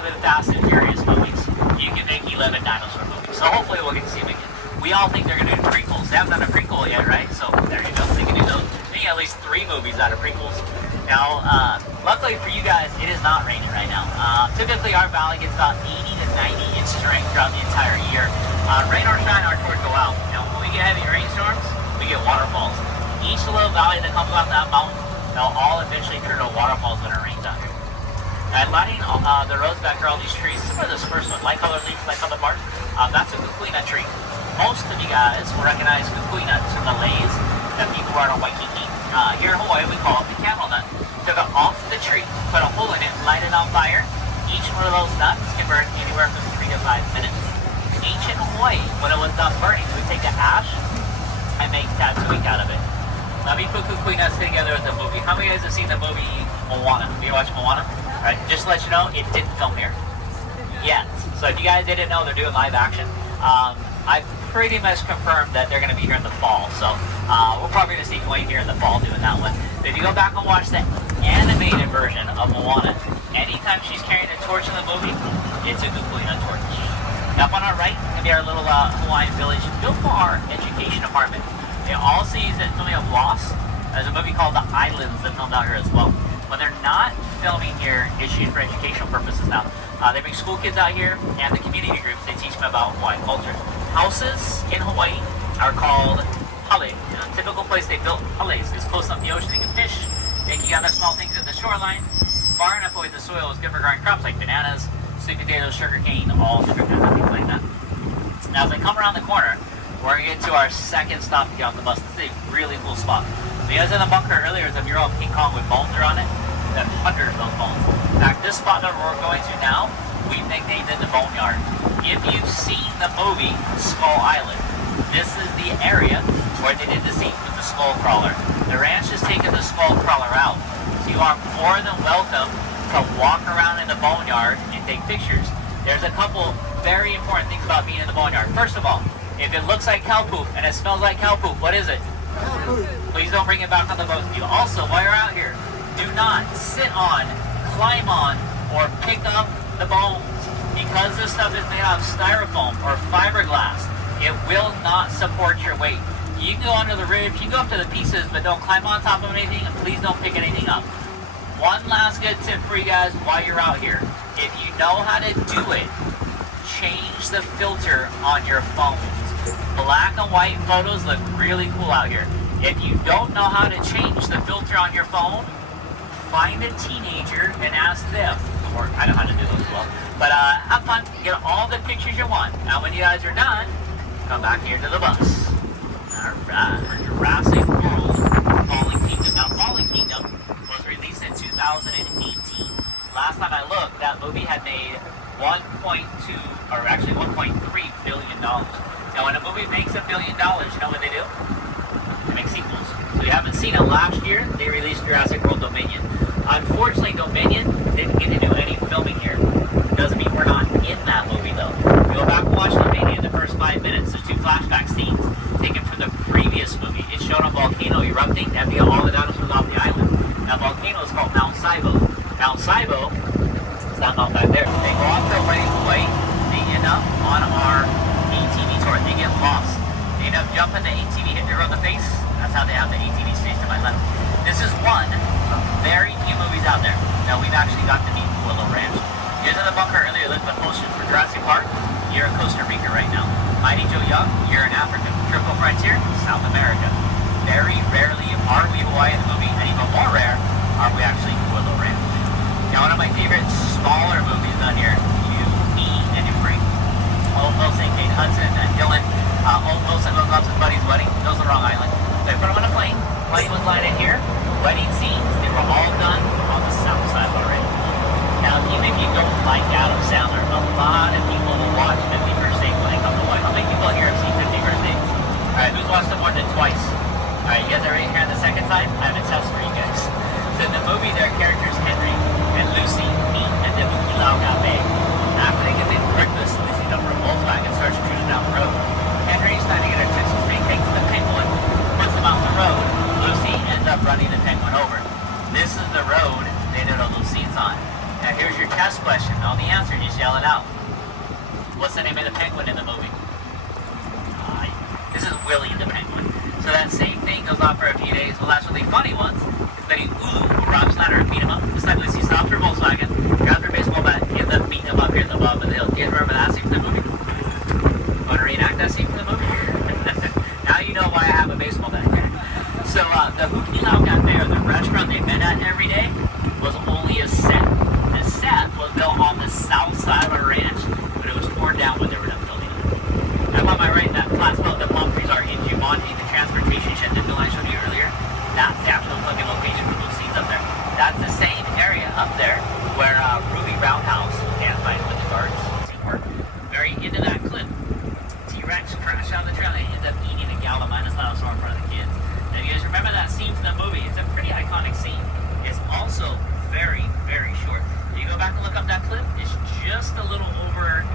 11 Fast and Furious movies, you can make 11 dinosaur movies. So hopefully we'll get to see them again. We all think they're going to do prequels. They haven't done a prequel yet, right? So there you go. They can do those. Maybe at least 3 movies out of prequels. Now, luckily for you guys, it is not raining right now. Typically, our valley gets about 80 to 90 inches of rain throughout the entire year. Rain or shine, our tours go out. Now, when we get heavy rainstorms, we get waterfalls. Each little valley that comes out that mountain, they'll all eventually turn to waterfalls when it rains out here. And lighting the roads back are all these trees. This is this first one, light colored leaves, light colored bark. That's a kukuina tree. Most of you guys will recognize kukuinas from the leis that people wear on Waikiki. Here in Hawaii, we call it the camel nut. Took it off the tree, put a hole in it, light it on fire. Each one of those nuts can burn anywhere from 3 to 5 minutes. Ancient Hawaii, when it was done burning, we take the ash and make tattooing out of it. Let me put kukuinas together with the movie. How many of you guys have seen the movie Moana? Have you watched Moana? Right, just to let you know, it didn't film here yet. So if you guys didn't know, they're doing live action. I pretty much confirmed that they're going to be here in the fall. So we're probably going to see Wayne here in the fall doing that one. But if you go back and watch the animated version of Moana, anytime she's carrying a torch in the movie, it's a kukuina torch. Up on our right, going to be our little Hawaiian village built for our education department. They also use it in filming of Lost. There's a movie called The Islands that filmed out here as well. When they're not filming here, it's used for educational purposes now. They bring school kids out here and the community groups. They teach them about Hawaiian culture. Houses in Hawaii are called hale. A typical place they built hales is close up the ocean. They can fish. They can gather small things at the shoreline. Far enough away the soil is good for growing crops like bananas, sweet potatoes, sugar cane, all different kinds of things like that. Now as I come around the corner, we're going to get to our second stop to get on the bus. This is a really cool spot. So you guys in the bunker earlier, there's a mural of King Kong with bones around it. That hundreds of those bones. In fact, this spot that we're going to now, we've nicknamed it the Boneyard. If you've seen the movie Skull Island, this is the area where they did the scene with the skull crawler. The ranch has taken the skull crawler out. So you are more than welcome to walk around in the boneyard and take pictures. There's a couple very important things about being in the boneyard. First of all, if it looks like cow poop and it smells like cow poop, what is it? Cow poop. Please don't bring it back on the boat with you. Also, while you're out here, do not sit on, climb on, or pick up the bones. Because this stuff is made out of styrofoam or fiberglass, it will not support your weight. You can go under the ribs, you can go up to the pieces, but don't climb on top of anything, and please don't pick anything up. One last good tip for you guys while you're out here. If you know how to do it, change the filter on your phones. Black and white photos look really cool out here. If you don't know how to change the filter on your phone, find a teenager and ask them. Or I know how to do those as well. But have fun, get all the pictures you want. Now when you guys are done, come back here to the bus. Alright, Jurassic World Fallen Kingdom. Now Fallen Kingdom was released in 2018. Last time I looked, that movie had made 1.2, or actually 1.3 billion dollars. Now when a movie makes $1 billion, you know what they do? They make sequels. So you haven't seen it last year, they released Jurassic World Dominion. Unfortunately, Unfortunately, Dominion didn't get to do any filming here. Doesn't mean we're not in that movie though. Go back and watch Dominion. The first 5 minutes, there's 2 flashback scenes taken from the previous movie. It showed a volcano erupting, emptying all the dinosaurs off the island. That volcano is called Mount Saibo. Mount Saibo, it's not back there. They go off their way away. They end up on our ATV tour. They get lost. They end up jumping the ATV, hit the road in the face. That's how they have the ATV station to my left. This is one of very few movies out there that we've actually got to meet Kualoa Ranch. You guys in the bunker earlier looked at the poster for Jurassic Park. You're in Costa Rica right now. Mighty Joe Young, you're in Africa. Triple Frontier, South America. Very rarely are we Hawaii in the movie, and even more rare are we actually Kualoa Ranch. Now, one of my favorite smaller movies on here, you, me, and you bring Owen Wilson, Kate Hudson, and Dylan. Owen Wilson goes off to his buddy's wedding. Goes to the wrong island. They put him on a plane. Plane was landed here. Wedding scenes, they were all done on the south side of our range. Now, even if you don't like Adam Sandler, a lot of people will watch 50 First Dates when they come to Hawaii. How many people here have seen 50 First Dates? Alright, who's watched it more than twice? Alright, you guys are right here the second time? I have a test for you guys. So in the movie, their characters Henry and Lucy meet at the Kualoa Cafe. After they get their breakfast, they see them from Volkswagen starts cruising down the road. Henry's trying to get her Texas free cakes to the penguin, puts them out on the road. Lucy ends up running the penguin over. This is the road they did all those scenes on. Now here's your test question. Know the answer, just yell it out. What's the name of the penguin in the movie? This is Willie the penguin. So that same thing goes on for a few days. Well, that's really funny ones. Betty Ulu, Rob Schneider, beat him up. Just like Lucy stopped her Volkswagen, grabbed her baseball bat, ends up beating him up here at the bottom of the hill. Do you remember that scene from the movie? Want to reenact that scene from the movie? Now you know why I have a baseball bat here. So the Kualoa Cafe, or the restaurant they met at every day, was only a set. The set was built on the south side of our ranch, but it was torn down when they were done building it. Now on my right, that flat spot, the palm trees are in Jumanji, the transportation shed that Bill I showed you earlier. That's the actual fucking location for those scenes up there. That's the same area up there where Ruby Roundhouse can't fight with the guards. Very into that clip. T-Rex crashed out of the trail and ends up eating a Gallimimus in front of the kids. Now, you guys remember that scene from the movie? It's a pretty iconic scene. It's also very, very short. If you go back and look up that clip, it's just a little over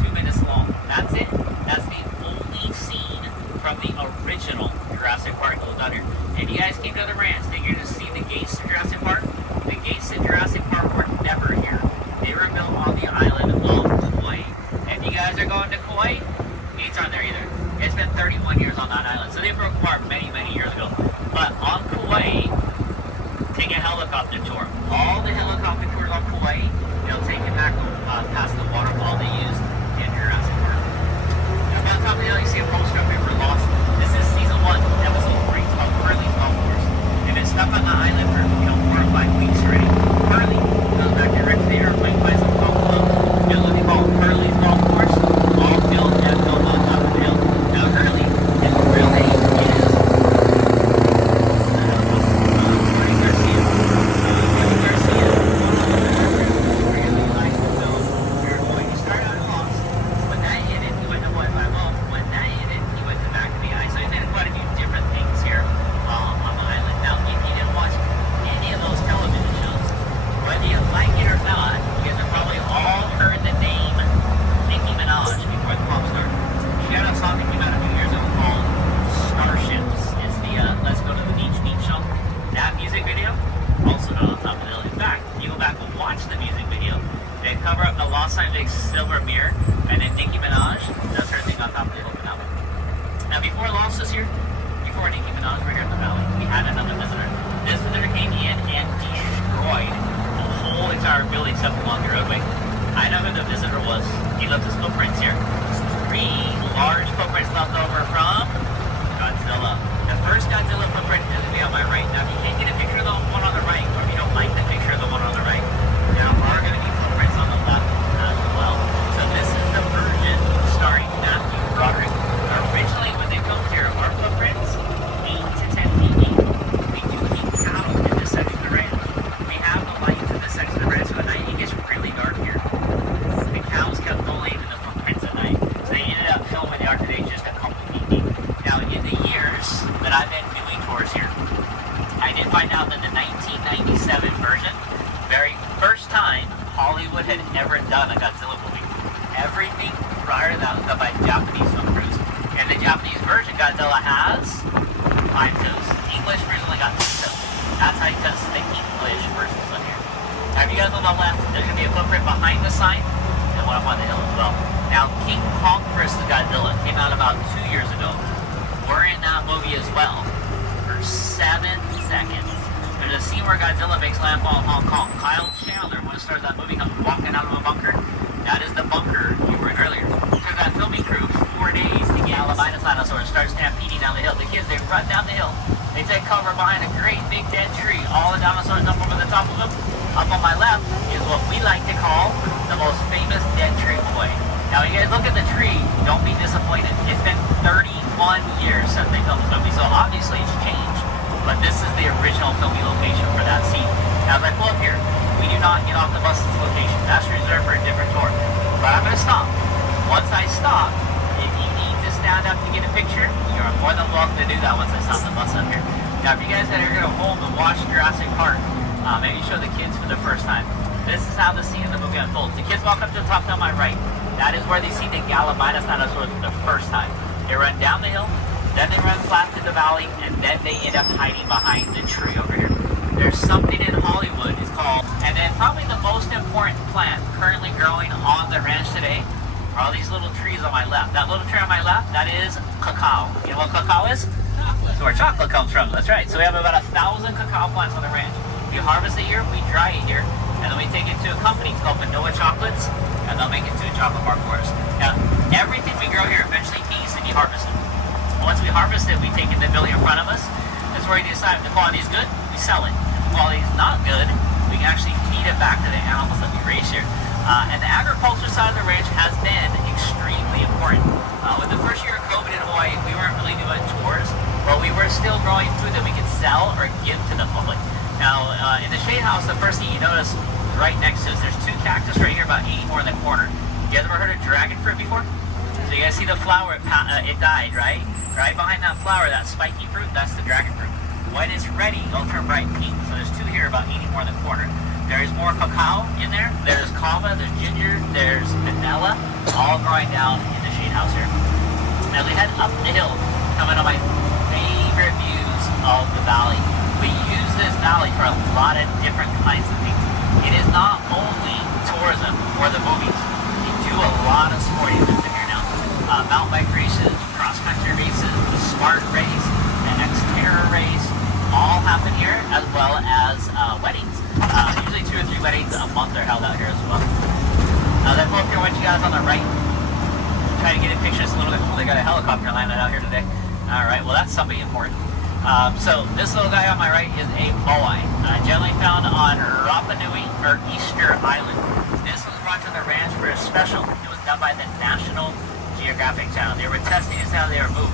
2 minutes long. That's it. That's the only scene from the original Jurassic Park that was out here. If you guys came to the ranch, then you're going to see the gates to Jurassic Park. The gates to Jurassic Park were never here. They were built on the island of Kauai. If you guys are going to Kauai, gates aren't there either. It's been 31 years on that island, so they broke apart many, many years ago. But on Kauai, take a helicopter tour. All the helicopter tours on Kauai, they'll take you back past the waterfall they used in Jurassic Park. Now, on top of the hill, you see a poster up here for Lost. This is season 1, episode 3. It's called Hurley's Golf Course. They've been stuck on the island for 4 or 5 weeks already. Hurley goes back directly to the airplane, finds some golf clubs. Build what they call Hurley's Golf Course. All built and built on top of the hill. Now, Hurley, its real name is Silver Mirror, and then Nicki Minaj, that's her thing on top of the open album. Now before Lost was here, before Nicki Minaj were here in the valley, we had another visitor. This visitor came in and destroyed the whole entire building except along the roadway. I know who the visitor was. He left his footprints here. There's 3 large footprints left over from Godzilla. The first Godzilla footprint is going to be on my right. Now if you can't get a picture of the one on the right, or if you don't like the picture of the one on the right, there are going to be footprints on the left as well. So this is the version starring Matthew Broderick. Originally, when they filmed here, our footprints 8 to 10 feet deep. We do keep cows in this section of the ranch. We have the lights in this section of the ranch, so at night it gets really dark here. The cows kept the light in the footprint Hollywood had ever done a Godzilla movie. Everything prior to that was done by Japanese film crews. And the Japanese version, Godzilla has 5 toes. English version only got 2 toes. That's how you test the English versions on here. Now, if you guys look on the left, there's going to be a footprint behind the sign and one up on the hill as well. Now, King Kong vs. Godzilla came out about 2 years ago. We're in that movie as well for 7 seconds. There's a scene where Godzilla makes landfall in Hong Kong. Kyle Chandler, when it starts that movie, comes walking out of a bunker. That is the bunker you were in earlier. So that filming crew, 4 days to get albinus dinosaur starts stampeding down the hill. The kids, they run down the hill. They take cover behind a great big dead tree. All the dinosaurs up over the top of them. Up on my left is what we like to call the most famous dead tree boy. Now, you guys look at the tree, don't be disappointed. It's been 31 years since they filmed the movie, so obviously it's changed. But this is the original filming location for that scene. Now, as I pull up here, we do not get off the bus at this location. That's reserved for a different tour. But I'm going to stop. Once I stop, if you need to stand up to get a picture, you're more than welcome to do that once I stop the bus up here. Now, if you guys that are going to home and watch Jurassic Park, maybe show the kids for the first time. This is how the scene in the movie unfolds. The kids walk up to the top down my right. That is where they see the Gallimimus dinosaurs for the first time. They run down the hill, then they run flat to the valley, and then they end up hiding behind the tree over here. There's something in Hollywood, it's called, and then probably the most important plant currently growing on the ranch today are all these little trees on my left. That little tree on my left, that is cacao. You know what cacao is? Chocolate. So where chocolate comes from, that's right. So we have about 1,000 cacao plants on the ranch. We harvest it here, we dry it here, and then we take it to a company called Manoa Chocolates, and they'll make it to a chocolate bar for us. Now, everything we grow here eventually needs to be harvested. Once we harvest it, we take it to the building in front of us. That's where we decide if the quality is good, we sell it. If the quality is not good, we can actually feed it back to the animals that we raise here. And the agriculture side of the ranch has been extremely important. With the first year of COVID in Hawaii, we weren't really doing tours, but we were still growing food that we could sell or give to the public. Now, in the shade house, the first thing you notice right next to us, there's 2 cactus right here, about 80 more in the corner. You guys ever heard of dragon fruit before? So you guys see the flower, it died, right? Right behind that flower, that spiky fruit, that's the dragon fruit. When it's ready, it'll turn bright pink. So there's 2 here, about 80 more in the corner. There's more cacao in there. There's kava, there's ginger, there's vanilla, all growing down in the shade house here. Now we head up the hill, coming to my favorite views of the valley. We use this valley for a lot of different kinds of things. It is not only tourism or the movies. We do a lot of sporting events in here now. Mountain bike races, cross-country races, the Spartan race, the Xterra race, all happen here, as well as weddings. Usually 2 or 3 weddings a month are held out here as well. That up here with you guys on the right. Trying to get a picture. It's a little bit cool. They got a helicopter landed out here today. All right, well, that's something important. So this little guy on my right is a moai, generally found on Rapa Nui or Easter Island. This was brought to the ranch for a special. It was done by the National Geographic Channel. They were testing this how they were moved.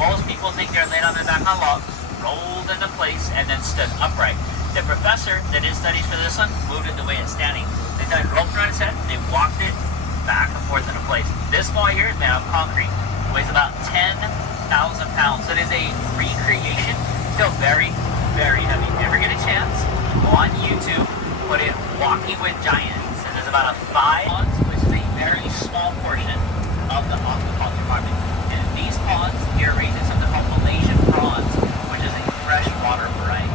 Most people think they're laid on their back on logs, rolled into place, and then stood upright. The professor that did studies for this one moved it the way it's standing. They tied rope around its head, they walked it back and forth into place. This moai here is made out of concrete. It weighs about 10,000 pounds. So it is a recreation. Still very, very heavy. If you ever get a chance, go on YouTube, put in Walking with Giants, and there's about a 5 ponds, which is a very small portion of the aquaculture department. And these ponds here range in something called Malaysian prawns, which is a freshwater variety.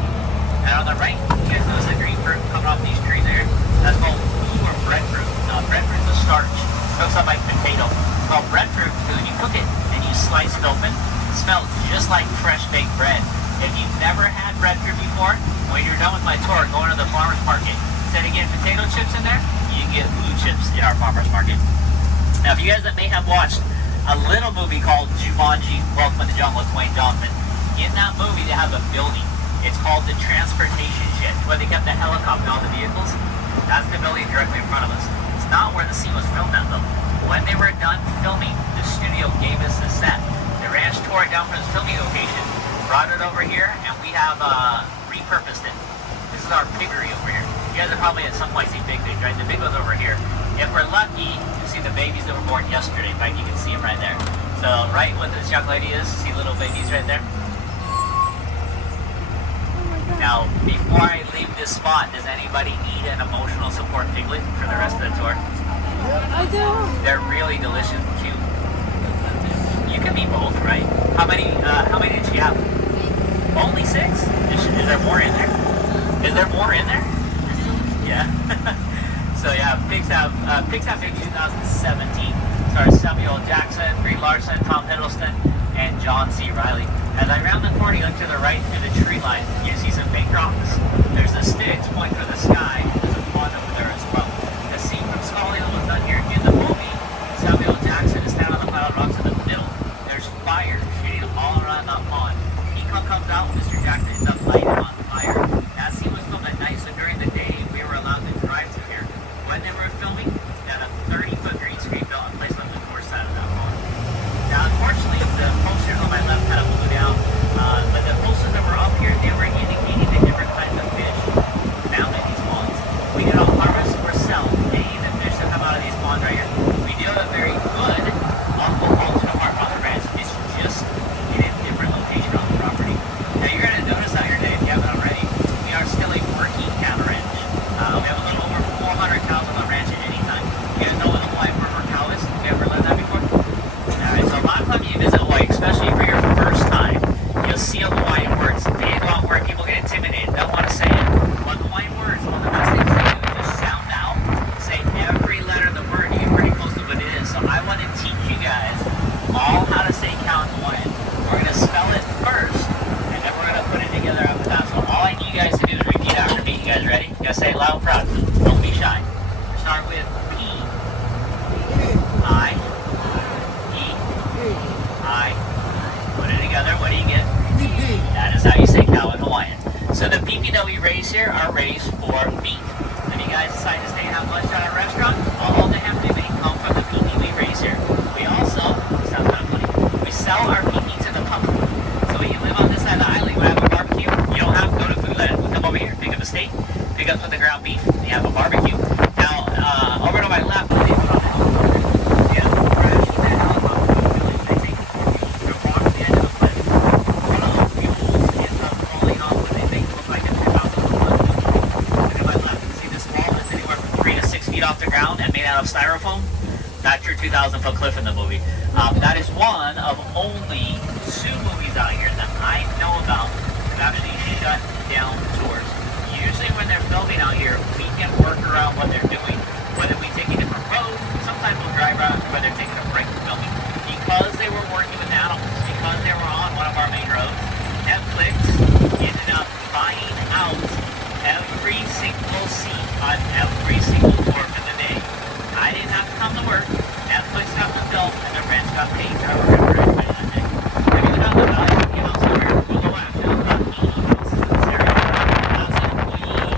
And on the right, you guys notice the green fruit coming off these trees there. That's called pea or breadfruit. Breadfruit is a starch. Cooks up like potato. It's called breadfruit because when you cook it and you slice it open, it smells just like fresh baked bread. If you've never had breadfruit before, when you're done with my tour, going to the farmer's market, instead of getting potato chips in there, you can get blue chips in our farmer's market. Now, if you guys that may have watched a little movie called Jumanji, Welcome to the Jungle with Dwayne Johnson, in that movie they have a building. It's called the transportation shed, where they kept the helicopter and all the vehicles. That's the building directly in front of us. It's not where the scene was filmed at, though. When they were done filming, the studio gave us the set. The ranch tore it down from its filming location, brought it over here, and we have repurposed it. This is our piggery over here. You guys have probably at some point seen big pigs, right? The big one's over here. If we're lucky, you see the babies that were born yesterday. In fact, you can see them right there. So right where this young lady is, see little babies right there? Now, before I leave this spot, does anybody need an emotional support piglet for the rest of the tour? I do. They're really delicious and cute. You can be both, right? How many did you have? Only 6? Is there more in there? Is there more in there? Yeah. So yeah, pigs have been 2017. So Samuel Jackson, Brie Larson, Tom Hiddleston, and John C. Reilly. As I round the corner, you look to the right through the tree line, you see some big rocks. There's the sticks pointing for the sky. There's a pond over there as well. The scene from Scully that was done here in the movie, Samuel Jackson is standing on the pile of rocks in the middle. There's fire shooting all around that pond. He comes out, Mr. Jackson ends up lighting on fire. That scene was filmed at night, so during the day we were allowed to drive through here. When they were filming, they had a 30-foot green screen built and placed on the north side of that pond. Now, unfortunately, the posters on my left kind of blew down, but the posters that were up here, they were indicating the different kinds of fish found in these ponds. We do not harvest or sell any of the fish that come out of these ponds right here. We do have a very good aquaculture part on the ranch. It's just in a different location on the property. Now, you're going to notice out here today, if you haven't already, we are still a working cattle ranch. We have a little over 400 cows on the ranch at any time. You guys know what a Hawaiian river cow is? Have you ever learned that before? Alright, so a lot of times you visit Hawaii, especially for your first time, you'll see a Hawaiian word. It's a big long word. People get intimidated. Don't want to say it. But Hawaiian words, one of the best things to do is just sound out, say every letter of the word. You get pretty close to what it is. So I want to teach you guys all how to say cow in Hawaiian. We're going to spell it first, and then we're going to put it together after that. So all I need you guys to do is repeat after me. You guys ready? You got to say it loud and proud. Don't be shy. Start with P. I. I. Put it together. What do you get? That is how you say cow in Hawaiian. So the pee that we raise here are raised for meat. If you guys decide to stay and have lunch at our restaurant, all the ham may come from the pee we raise here. We also, sounds kind of funny, we sell our pee to the public. So when you live on this side of the island, we have a barbecue. You don't have to go to Foodland. We come over here, pick up a steak, pick up some of the ground beef, and you have a barbecue. Now, over to my left, we're actually that helicopter village. They take the rock to the edge of the cliff. One of those mules ends up falling off what they think look like it's about to flood. Look at my left. See this wall that's anywhere from 3 to 6 feet off the ground and made out of styrofoam? That's your 2,000-foot cliff in the movie. That is one of only 2 movies out here that I know about that actually shut down tours. Usually when they're filming out here, we can work around what they're doing. Whether we take a different road, sometimes we'll drive around where they're taking a break from filming. Because they were working with animals, because they were on one of our main roads, Netflix ended up buying out every single seat on every single tour for the day. I didn't have to come to work. Netflix got the film, and the ranch got paid. So we're going to everybody that day. If you look out the valley, you know, somewhere in Kualoa Ranch, there's about 80 houses in this area. As an employee,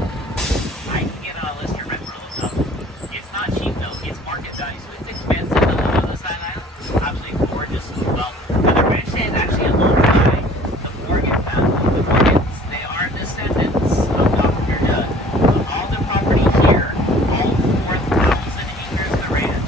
I can get on a list to rent one of those houses. It's not cheap though. It's market value, so it's expensive to live on the side island. It's absolutely gorgeous as well. Now the ranch is actually owned by the Morgan family. The Morgans, they are descendants of Dr. Judd. All the property here, all 4,000 acres of the ranch,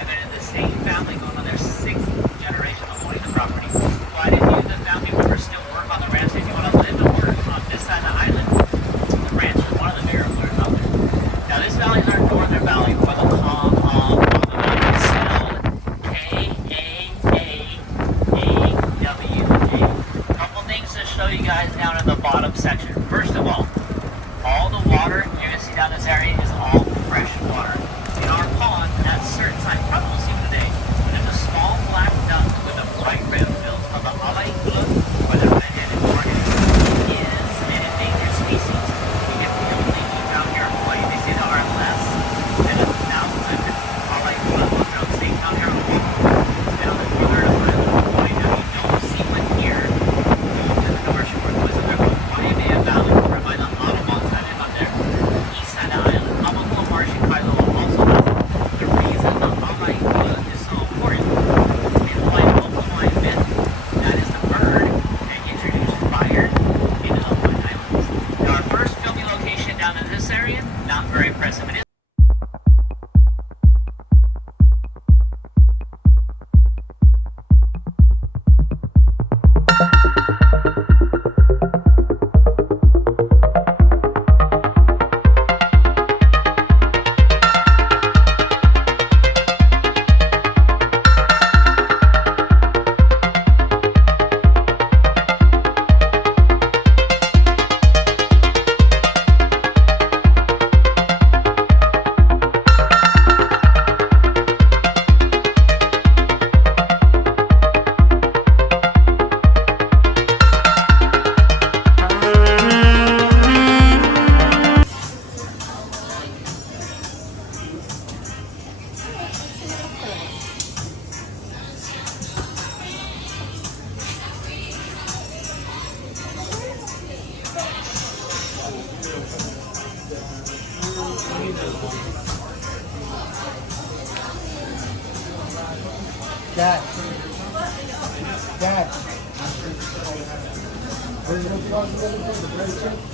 and then in the same family going on their 6th generation of owning the property. Why did you, the family members, still work on the ranch if you want to live and work on this side of the island? The ranch is one of the bigger employers out there. Now this valley is our northern valley, or the Palm Valley. It's spelled K-A-A-A-W-A. Couple things to show you guys down in the bottom section. First of all the water you're going to see down this area is all fresh water. In our pond, at certain times, probably we'll see it today, there's a small black duck with a bright red bill called the alaikua, or the red-headed morgan. It is an endangered species. We get the only eat down here in Hawaii. They say there are less than 1,000 alaikua found safe down here on Oahu, down in northern island of Hawaii. Now you don't see one here going to the North Shore. There's a river, Waimea Valley, over by the Ottawa side up there. East side of the island, Amakua Marsh and Kualoa also has it. The reason the alaikua is so important in Hawaiian local Hawaiian myth, that is the bird that introduced fire into the Hawaiian Islands. Now our first filming location down in this area, not very impressive. It is Dad. Dad. There's no possibility for the